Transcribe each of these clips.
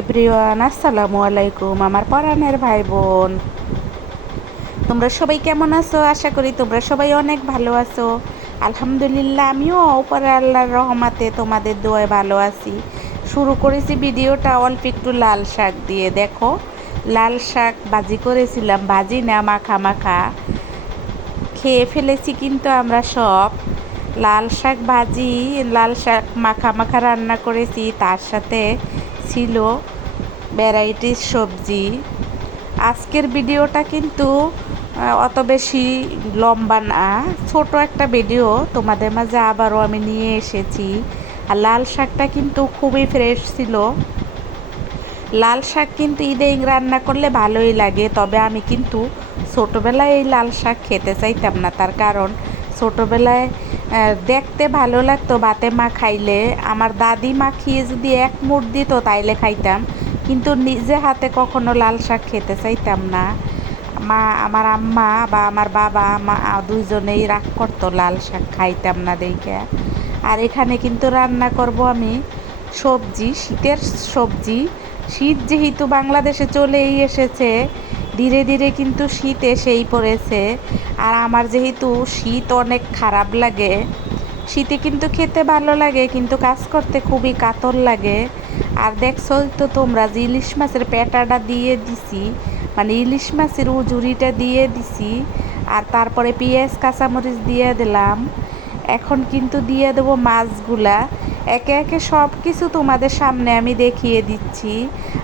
Everyone আসসালামু আলাইকুম আমার পরাণের ভাই বোন তোমরা সবাই কেমন আছো? আশা করি তোমরা সবাই অনেক ভালো আছো। আলহামদুলিল্লাহ, আমিও উপরে আল্লাহর রহমাতে তোমাদের দোয়ায় ভালো আছি। শুরু করেছি ভিডিওটা, অল্প একটু লাল শাক দিয়ে। দেখো, লাল শাক ভাজি করেছিলাম, ভাজি না, মাখা মাখা। খেয়ে ফেলেছি কিন্তু আমরা সব। লাল শাক ভাজি, লাল শাক মাখা মাখা রান্না করেছি, তার সাথে ছিল ভ্যারাইটিস সবজি। আজকের ভিডিওটা কিন্তু অত বেশি লম্বা না, ছোট একটা ভিডিও তোমাদের মাঝে আবারও আমি নিয়ে এসেছি। আর লাল শাকটা কিন্তু খুবই ফ্রেশ ছিল। লাল শাক কিন্তু ইদাইং রান্না করলে ভালোই লাগে, তবে আমি কিন্তু ছোটোবেলায় এই লাল শাক খেতে চাইতাম না, তার কারণ ছোটোবেলায় দেখতে ভালো লাগতো ভাতে মা খাইলে। আমার দাদি মাখিয়ে যদি এক মুঠ দিত তাইলে খাইতাম, কিন্তু নিজে হাতে কখনো লাল শাক খেতে চাইতাম না। মা, আমার আম্মা বা আমার বাবা, মা, দুইজনেই রাগ করতো লাল শাক খাইতাম না দেখে। আর এখানে কিন্তু রান্না করব আমি সবজি, শীতের সবজি। শীত যেহেতু বাংলাদেশে চলেই এসেছে ধীরে ধীরে কিন্তু শীত এসেই পড়েছে। আর আমার যেহেতু শীত অনেক খারাপ লাগে, শীতে কিন্তু খেতে ভালো লাগে, কিন্তু কাজ করতে খুবই কাতর লাগে। আর দেখছ তো তোমরা যে ইলিশ মাছের পেটাটা দিয়ে দিছি মানে ইলিশ মাছের উজুরিটা দিয়ে দিছি, আর তারপরে পেঁয়াজ, কাঁচামরিচ দিয়ে দিলাম। এখন কিন্তু দিয়ে দেবো মাছগুলা। একে একে সব কিছু তোমাদের সামনে আমি দেখিয়ে দিচ্ছি।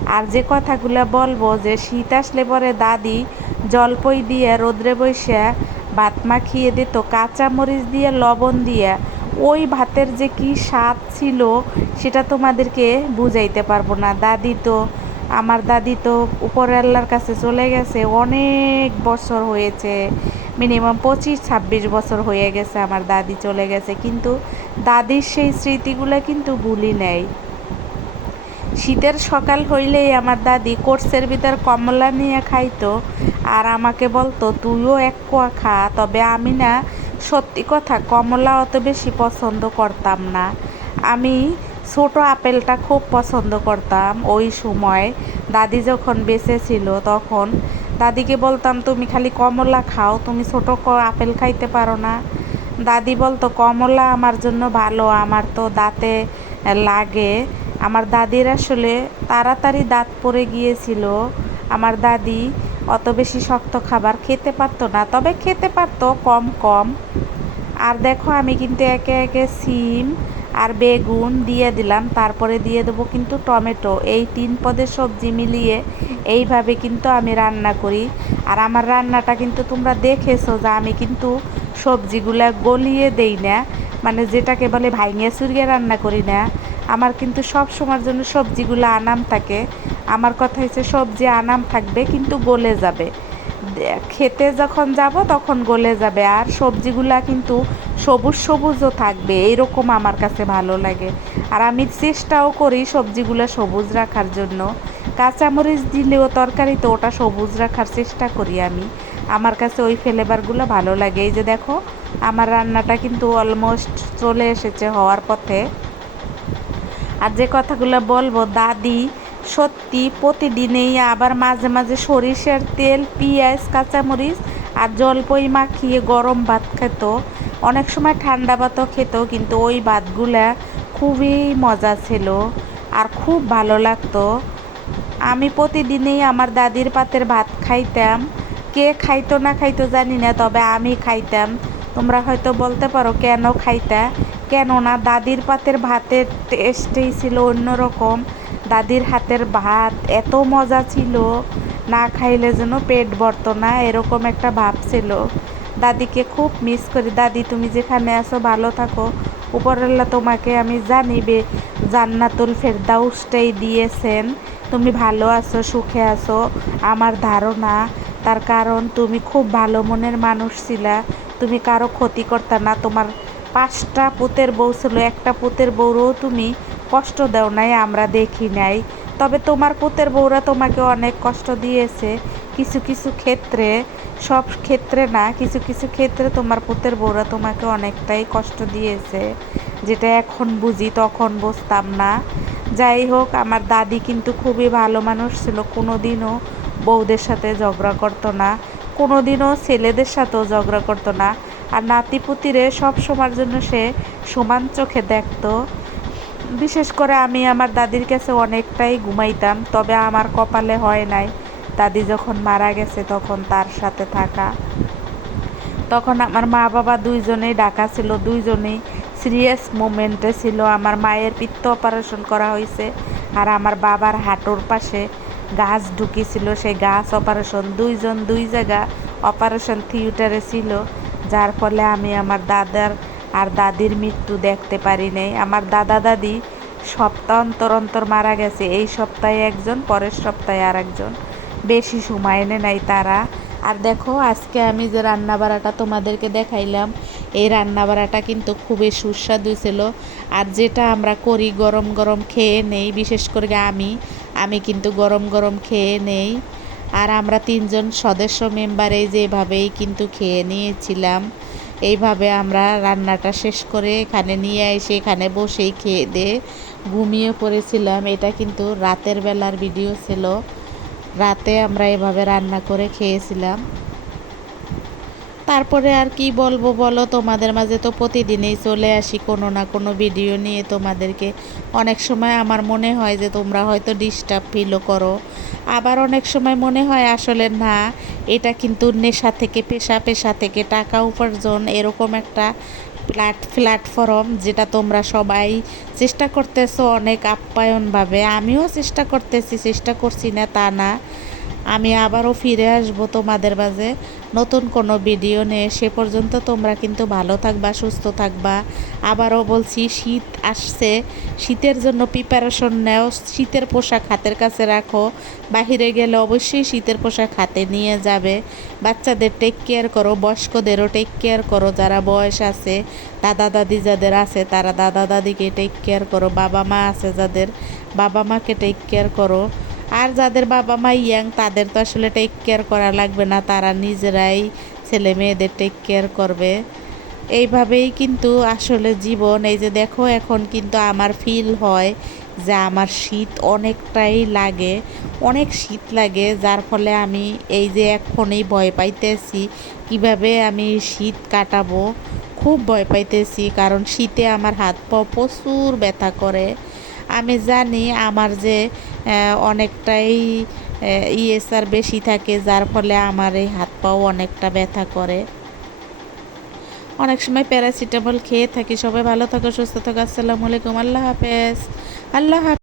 আর যে কথাগুলো বলব যে, শীত আসলে পরে দাদি জলপই দিয়ে রোদ্রে বৈশা ভাত মাখিয়ে দিত, কাঁচামরিচ দিয়ে, লবণ দিয়ে। ওই ভাতের যে কি স্বাদ ছিল, সেটা তোমাদেরকে বুঝাইতে পারব না। দাদি তো, আমার দাদি তো উপরে আল্লাহর কাছে চলে গেছে, অনেক বছর হয়েছে। মিনিমাম পঁচিশ, ছাব্বিশ বছর হয়ে গেছে, আমার দাদি চলে গেছে। কিন্তু দাদির সেই স্মৃতিগুলো কিন্তু ভুলি নেই। শীতের সকাল হইলেই আমার দাদি কোর্সের ভিতর কমলা নিয়ে খাইতো আর আমাকে বলতো, তুইও এক কোয়া খা। তবে আমি না, সত্যি কথা, কমলা অত বেশি পছন্দ করতাম না। আমি ছোট আপেলটা খুব পছন্দ করতাম। ওই সময় দাদি যখন বেঁচে ছিল, তখন দাদিকে বলতাম, তুমি খালি কমলা খাও, তুমি ছোট আপেল খাইতে পারো না। দাদি বলতো, কমলা আমার জন্য ভালো, আমার তো দাঁতে লাগে। আমার দাদির আসলে তাড়াতাড়ি দাঁত পড়ে গিয়েছিল। আমার দাদি অত বেশি শক্ত খাবার খেতে পারতো না, তবে খেতে পারতো, কম কম। আর দেখো, আমি কিন্তু একে একে সিম আর বেগুন দিয়ে দিলাম, তারপরে দিয়ে দেবো কিন্তু টমেটো। এই তিন পদের সবজি মিলিয়ে এইভাবে কিন্তু আমি রান্না করি। আর আমার রান্নাটা কিন্তু তোমরা দেখেছ যে আমি কিন্তু সবজিগুলা গলিয়ে দেই না মানে যেটাকে বলে ভাইঙে চুরিয়ে রান্না করি না। আমার কিন্তু সব সময়ের জন্য সবজিগুলো আনাম থাকে। আমার কথা হচ্ছে সবজি আনাম থাকবে কিন্তু গলে যাবে। খেতে যখন যাব, তখন গলে যাবে। আর সবজিগুলা কিন্তু সবুজ সবুজও থাকবে। এইরকম আমার কাছে ভালো লাগে। আর আমি চেষ্টাও করি সবজিগুলো সবুজ রাখার জন্য। কাঁচামরিচ দিলেও তরকারিতে ওটা সবুজ রাখার চেষ্টা করি আমি। আমার কাছে ওই ফ্লেভারগুলো ভালো লাগে। এই যে দেখো, আমার রান্নাটা কিন্তু অলমোস্ট চলে এসেছে হওয়ার পথে। আর যে কথাগুলো বলব, দাদি সত্যি, প্রতিদিনেই আবার মাঝে মাঝে সরিষার তেল, পেঁয়াজ, কাঁচামরিচ আর জলপই মাখিয়ে গরম ভাত খেত। অনেক সময় ঠান্ডা ভাতও খেত, কিন্তু ওই ভাতগুলা খুবই মজা ছিল আর খুব ভালো লাগতো। আমি প্রতিদিনই আমার দাদির পাতের ভাত খাইতাম। কে খাইতো না খাইতো জানি না, তবে আমি খাইতাম। তোমরা হয়তো বলতে পারো কেন খাইতা? কেননা দাদির পাতের ভাতের টেস্টেই ছিল অন্যরকম। দাদির হাতের ভাত, এত মজা ছিল। না খাইলে যেন পেট ভরতো না, এরকম একটা ভাব ছিল। দাদিকে খুব মিস করি। দাদি, তুমি যেখানে আছো ভালো থাকো। উপরাল্লা তোমাকে আমি জানিবে, জান্নাতুল ফেরদাউসটাই দিয়েছেন। তুমি ভালো আছো, সুখে আছো, আমার ধারণা। তার কারণ তুমি খুব ভালো মনের মানুষ ছিলা। তুমি কারও ক্ষতি করতে না। তোমার পাঁচটা পুতের বউ ছিল। একটা পুতের বউরও তুমি কষ্ট দেও নাই, আমরা দেখি নাই। তবে তোমার পুতের বউরা তোমাকে অনেক কষ্ট দিয়েছে। কিছু কিছু ক্ষেত্রে, সব ক্ষেত্রে না, কিছু কিছু ক্ষেত্রে তোমার পুতের বউরা তোমাকে অনেকটাই কষ্ট দিয়েছে। যেটা এখন বুঝি, তখন বুঝতাম না। যাই হোক, আমার দাদি কিন্তু খুবই ভালো মানুষ ছিল কোনো দিনও বউদের সাথে ঝগড়া করতো না। কোনো দিনও ছেলেদের সাথেও ঝগড়া করতো না। আর নাতিপুতিরে সব সময়ের জন্য সে সমান চোখে দেখতো। বিশেষ করে আমি আমার দাদির কাছে অনেকটাই ঘুমাইতাম, তবে আমার কপালে হয় নাই। দাদি যখন মারা গেছে তখন তার সাথে থাকা। তখন আমার মা বাবা দুইজনেই ডাকা ছিল, দুইজনেই সিরিয়াস মোমেন্টে ছিল। আমার মায়ের পিত্ত অপারেশন করা হয়েছে আর আমার বাবার হাঁটুর পাশে গাছ ঢুকিছিল। সেই গাছ অপারেশন দুইজন দুই জায়গা অপারেশন থিয়েটারে ছিল, যার ফলে আমি আমার দাদার আর দাদির মৃত্যু দেখতে পারি নাই। আমার দাদা দাদি সপ্তাহ অন্তর অন্তর মারা গেছে। এই সপ্তাহে একজন, পরের সপ্তাহে আর একজন বেশি সময় এনে নাই তারা। আর দেখো, আজকে আমি যে রান্না বাড়াটা তোমাদেরকে দেখাইলাম, এই রান্না বাড়াটা কিন্তু খুবই সুস্বাদু ছিল। আর যেটা আমরা করি গরম গরম খেয়ে নেই, বিশেষ করে আমি আমি কিন্তু গরম গরম খেয়ে নেই। আর আমরা তিনজন সদস্য মেম্বার যেভাবেই কিন্তু খেয়ে নিয়েছিলাম। এইভাবে আমরা রান্নাটা শেষ করে এখানে নিয়ে এসে এখানে বসেই খেয়ে দিয়ে ঘুমিয়ে পড়েছিলাম। এটা কিন্তু রাতের বেলার ভিডিও ছিল। রাতে আমরা এভাবে রান্না করে খেয়েছিলাম। তারপরে আর কি বলব বলো? তোমাদের মাঝে তো প্রতিদিনই চলে আসি কোনো না কোনো ভিডিও নিয়ে তোমাদেরকে। অনেক সময় আমার মনে হয় যে তোমরা হয়তো ডিস্টার্ব ফিলও করো। আবার অনেক সময় মনে হয় আসলে না, এটা কিন্তু নেশা থেকে, পেশা পেশা থেকে টাকা উপার্জন এরকম একটা প্ল্যাট প্ল্যাটফর্ম যেটা তোমরা সবাই চেষ্টা করতেছো অনেক আপ্যায়নভাবে। আমিও চেষ্টা করতেছি, চেষ্টা করছি না তা না। আমি আবারও ফিরে আসব তোমাদের মাঝে। নতুন কোনো ভিডিও নিয়ে সে পর্যন্ত তোমরা কিন্তু ভালো থাকবা, সুস্থ থাকবা। আবারও বলছি, শীত আসছে। শীতের জন্য প্রিপারেশন নেও। শীতের পোশাক হাতের কাছে রাখো। বাহিরে গেলে অবশ্যই শীতের পোশাক হাতে নিয়ে যাবে। বাচ্চাদের টেক কেয়ার করো, বয়স্কদেরও টেক কেয়ার করো। যারা বয়স আছে, দাদা দাদি যাদের আছে, তারা দাদা দাদিকে টেক কেয়ার করো। বাবা মা আছে যাদের, বাবা মাকে টেক কেয়ার করো। আর যাদের বাবা মা ইয়াং, তাদের তো আসলে টেক কেয়ার করা লাগবে না। তারা নিজেরাই ছেলে মেয়েদের টেক কেয়ার করবে। এইভাবেই কিন্তু আসলে জীবন। এই যে দেখো, এখন কিন্তু আমার ফিল হয় যে আমার শীত অনেকটাই লাগে। অনেক শীত লাগে, যার ফলে আমি এই যে এখনই ভয় পাইতেছি কীভাবে আমি শীত কাটাবো। খুব ভয় পাইতেছি, কারণ শীতে আমার হাত পা প্রচুর ব্যথা করে। আমি জানি আমার যে অনেকটাই ইএসআর বেশি থাকে, যার ফলে আমার এই হাত পাও অনেকটা ব্যথা করে। অনেক সময় প্যারাসিটামল খেয়ে থাকি। সবাই ভালো থাকো, সুস্থ থাকো। আসসালামু আলাইকুম। আল্লাহ হাফেজ। আল্লাহ